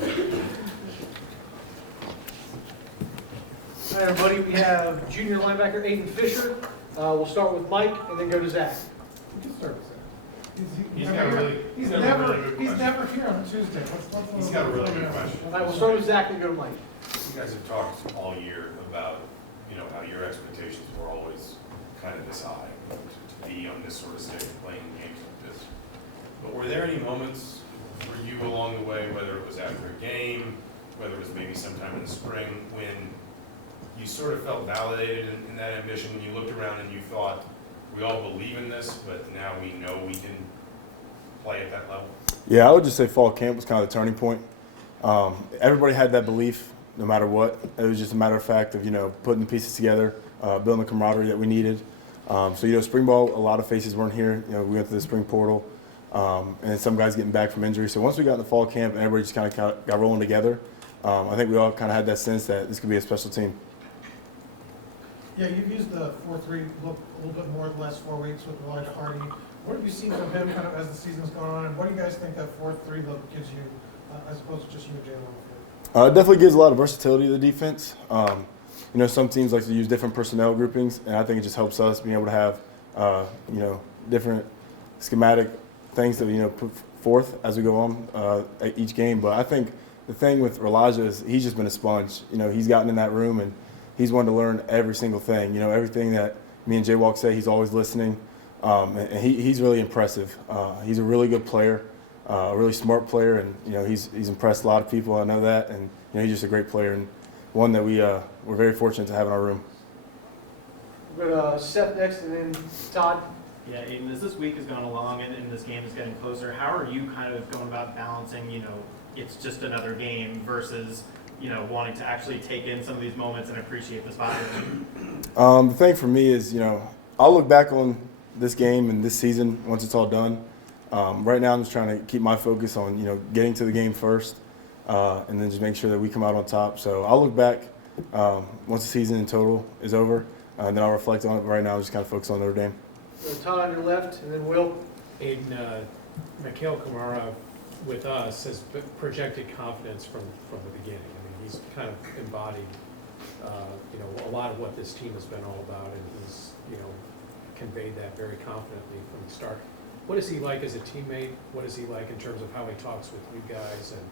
All right, everybody, we have junior linebacker Aiden Fisher. We'll start with Mike and then go to Zach. You can start with Zach. He's never here on Tuesday. He's got a really good question. All right, we'll start with Zach and go to Mike. You guys have talked all year about, how your expectations were always kind of this high, to be on this sort of stage, playing games like this. But were there any moments for you along the way, whether it was after a game, whether it was maybe sometime in the spring, when you sort of felt validated in that ambition, and you looked around and you thought, we all believe in this, but now we know we can play at that level? Yeah, I would just say fall camp was kind of the turning point. Everybody had that belief no matter what. It was just a matter of fact of, putting the pieces together, building the camaraderie that we needed. So, spring ball, a lot of faces weren't here. We went to the spring portal, and some guys getting back from injury. So once we got in the fall camp and everybody just kind of got rolling together, I think we all kind of had that sense that this could be a special team. Yeah, you've used the 4-3 look a little bit more the last 4 weeks with Elijah Hardy. What have you seen from him kind of as the season's gone on, and what do you guys think that 4-3 look gives you, as opposed to just you and Jalen on the field? It definitely gives a lot of versatility to the defense. Some teams like to use different personnel groupings, and I think it just helps us being able to have, different schematic things that put forth as we go on at each game. But I think the thing with Elijah is he's just been a sponge. He's gotten in that room and he's wanted to learn every single thing. Everything that me and Jay Walk say, he's always listening. And he's really impressive. He's a really good player, a really smart player, and he's impressed a lot of people. I know that, and he's just a great player and one that we're very fortunate to have in our room. We'll go to Seth next, and then Todd. Yeah, Aiden, as this week has gone along and this game is getting closer, how are you kind of going about balancing, it's just another game versus, wanting to actually take in some of these moments and appreciate the spot? The thing for me is, I'll look back on this game and this season once it's all done. Right now I'm just trying to keep my focus on, getting to the game first, and then just make sure that we come out on top. So I'll look back once the season in total is over, and then I'll reflect on it. But right now I'm just kind of focused on Notre Dame. So Todd on your left, and then Will. Aiden, Mikhail Kamara with us has projected confidence from the beginning. I mean, he's kind of embodied, a lot of what this team has been all about, and he's, conveyed that very confidently from the start. What is he like as a teammate? What is he like in terms of how he talks with you guys, and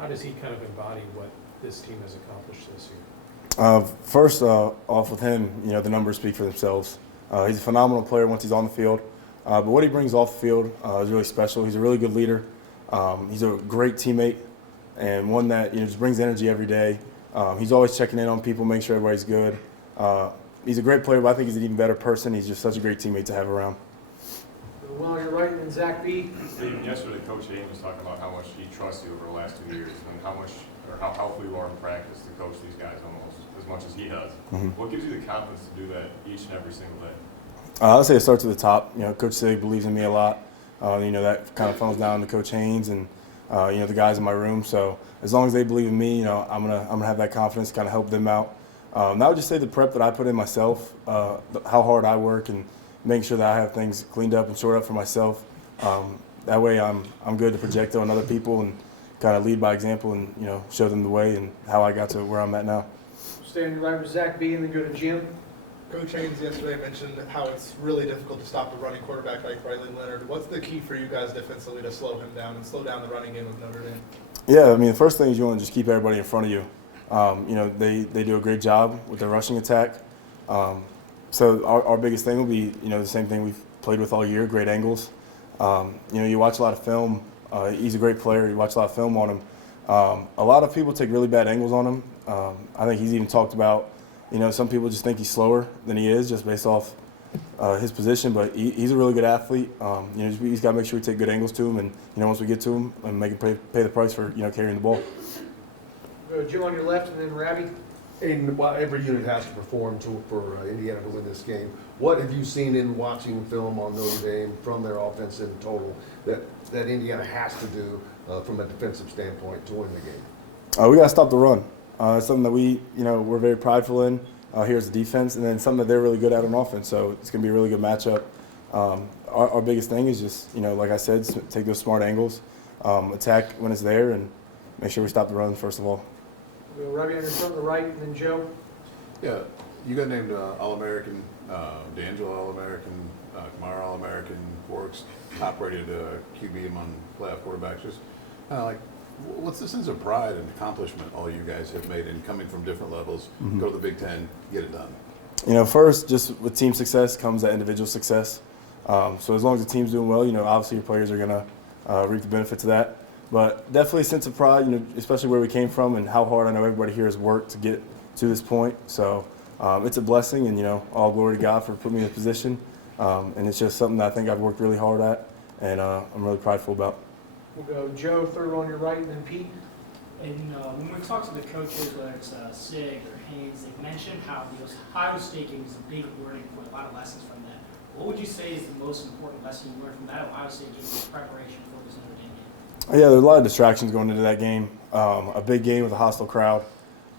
how does he kind of embody what this team has accomplished this year? First off with him, the numbers speak for themselves. He's a phenomenal player once he's on the field, but what he brings off the field is really special. He's a really good leader. He's a great teammate, and one that just brings energy every day. He's always checking in on people, making sure everybody's good. He's a great player, but I think he's an even better person. He's just such a great teammate to have around. Will on your right, and then Zach B. Yesterday, Coach Aiden was talking about how much he trusts you over the last 2 years, and how helpful you are in practice to coach these guys almost as much as he does. Mm-hmm. What gives you the confidence to do that each and every single day? I'd say it starts at the top. Coach Silly believes in me a lot. That kind of funnels down to Coach Haynes and the guys in my room. So as long as they believe in me, I'm gonna have that confidence to kind of help them out. And I would just say the prep that I put in myself, how hard I work, and making sure that I have things cleaned up and sorted up for myself. That way I'm good to project on other people and kind of lead by example and show them the way and how I got to where I'm at now. Stay on your right with Zach B, and then go to Jim. Coach Haynes yesterday mentioned how it's really difficult to stop a running quarterback like Riley Leonard. What's the key for you guys defensively to slow him down and slow down the running game of Notre Dame? Yeah, the first thing is you want to just keep everybody in front of you. They do a great job with their rushing attack. So our biggest thing will be, the same thing we've played with all year, great angles. You watch a lot of film. He's a great player. You watch a lot of film on him. A lot of people take really bad angles on him. I think he's even talked about, some people just think he's slower than he is just based off his position, but he's a really good athlete. He's got to make sure we take good angles to him, and once we get to him, and make him pay the price for carrying the ball. Go to Jim on your left, and then Ravi. And while every unit has to perform for Indiana to win this game, what have you seen in watching film on Notre Dame from their offense in total that Indiana has to do from a defensive standpoint to win the game? We got to stop the run. It's something that we're very prideful in here as a defense, and then something that they're really good at on offense. So it's going to be a really good matchup. Our biggest thing is just, like I said, take those smart angles, attack when it's there, and make sure we stop the run first of all. We'll go Robbie Anderson on the right, and then Joe. Yeah, you got named All-American, D'Angelo All-American, Kamara All-American, Works, top-rated QB among playoff quarterbacks. Just what's the sense of pride and accomplishment all you guys have made in coming from different levels, go to the Big Ten, get it done? You know, first, just with team success comes that individual success. So as long as the team's doing well, you know, obviously your players are going to reap the benefits of that. But definitely a sense of pride, you know, especially where we came from and how hard I know everybody here has worked to get to this point. So it's a blessing, and, you know, all glory to God for putting me in this position. And it's just something that I think I've worked really hard at, and I'm really prideful about. We'll go Joe, third on your right, and then Pete. And when we talk to the coaches, whether it's Sig or Haynes, they've mentioned how the Ohio State game is a big learning point, a lot of lessons from that. What would you say is the most important lesson you learned from that Ohio State game in preparation for this Notre Dame game? Yeah, there's a lot of distractions going into that game. A big game with a hostile crowd.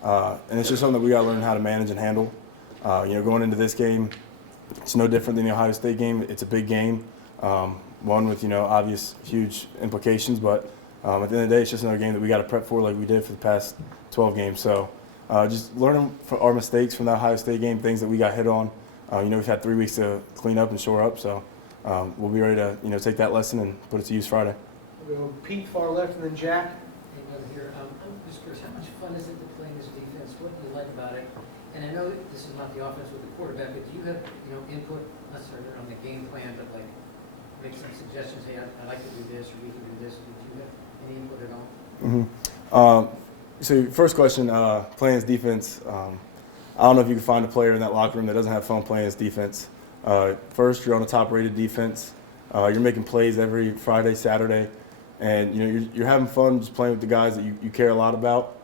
And it's just something that we got to learn how to manage and handle. You know, going into this game, it's no different than the Ohio State game. It's a big game, one with, you know, obvious huge implications. But at the end of the day, it's just another game that we got to prep for like we did for the past 12 games. So just learning from our mistakes from the Ohio State game, things that we got hit on. You know, we've had 3 weeks to clean up and shore up. So we'll be ready to, you know, take that lesson and put it to use Friday. We'll go Pete, far left, and then Jack. Another here. I'm just curious, how much fun is it to play in this defense? What do you like about it? And I know this is not the offense with the quarterback, but do you have, you know, input, not necessarily on the game plan, but like make some suggestions? Hey, I'd like to do this, or we can do this. Do you have any input at all? So first question, playing this defense. I don't know if you can find a player in that locker room that doesn't have fun playing this defense. First, you're on a top-rated defense. You're making plays every Friday, Saturday. And, you know, you're having fun just playing with the guys that you care a lot about.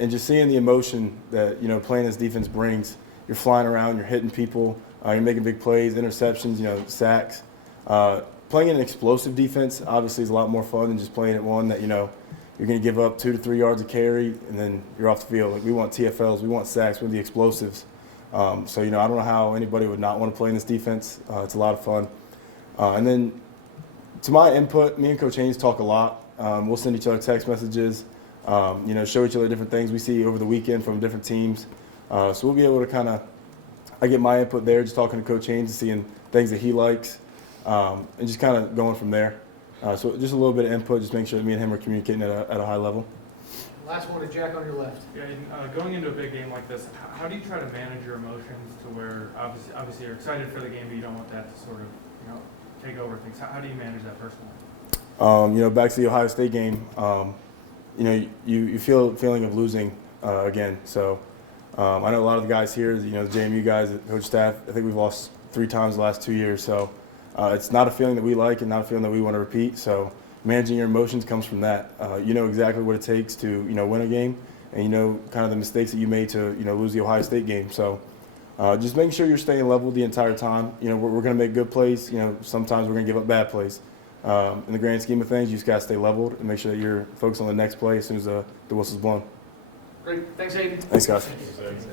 And just seeing the emotion that, you know, playing this defense brings. You're flying around, you're hitting people, you're making big plays, interceptions, you know, sacks. Playing an explosive defense obviously is a lot more fun than just playing at one that, you know, you're going to give up 2 to 3 yards of carry and then you're off the field. Like, we want TFLs, we want sacks, we want the explosives. So, you know, I don't know how anybody would not want to play in this defense. It's a lot of fun. And then to my input, me and Coach Haynes talk a lot. We'll send each other text messages, you know, show each other different things we see over the weekend from different teams. So we'll be able to I get my input there, just talking to Coach Haynes and seeing things that he likes, and just kind of going from there. So just a little bit of input, just make sure that me and him are communicating at a high level. Last one to Jack on your left. Yeah, going into a big game like this, how do you try to manage your emotions to where obviously you're excited for the game, but you don't want that to sort of, you know, take over things? How do you manage that personally? You know, back to the Ohio State game, you know, you feel a feeling of losing again. So I know a lot of the guys here, you know, the JMU guys, the coach staff, I think we've lost 3 times the last 2 years. So it's not a feeling that we like and not a feeling that we want to repeat. So managing your emotions comes from that. You know exactly what it takes to, you know, win a game, and you know kind of the mistakes that you made to, you know, lose the Ohio State game. So just making sure you're staying level the entire time. You know, we're going to make good plays. You know, sometimes we're going to give up bad plays. In the grand scheme of things, you just got to stay leveled and make sure that you're focused on the next play as soon as the whistle's blown. Great. Thanks, Aiden. Thanks, guys. Thank you.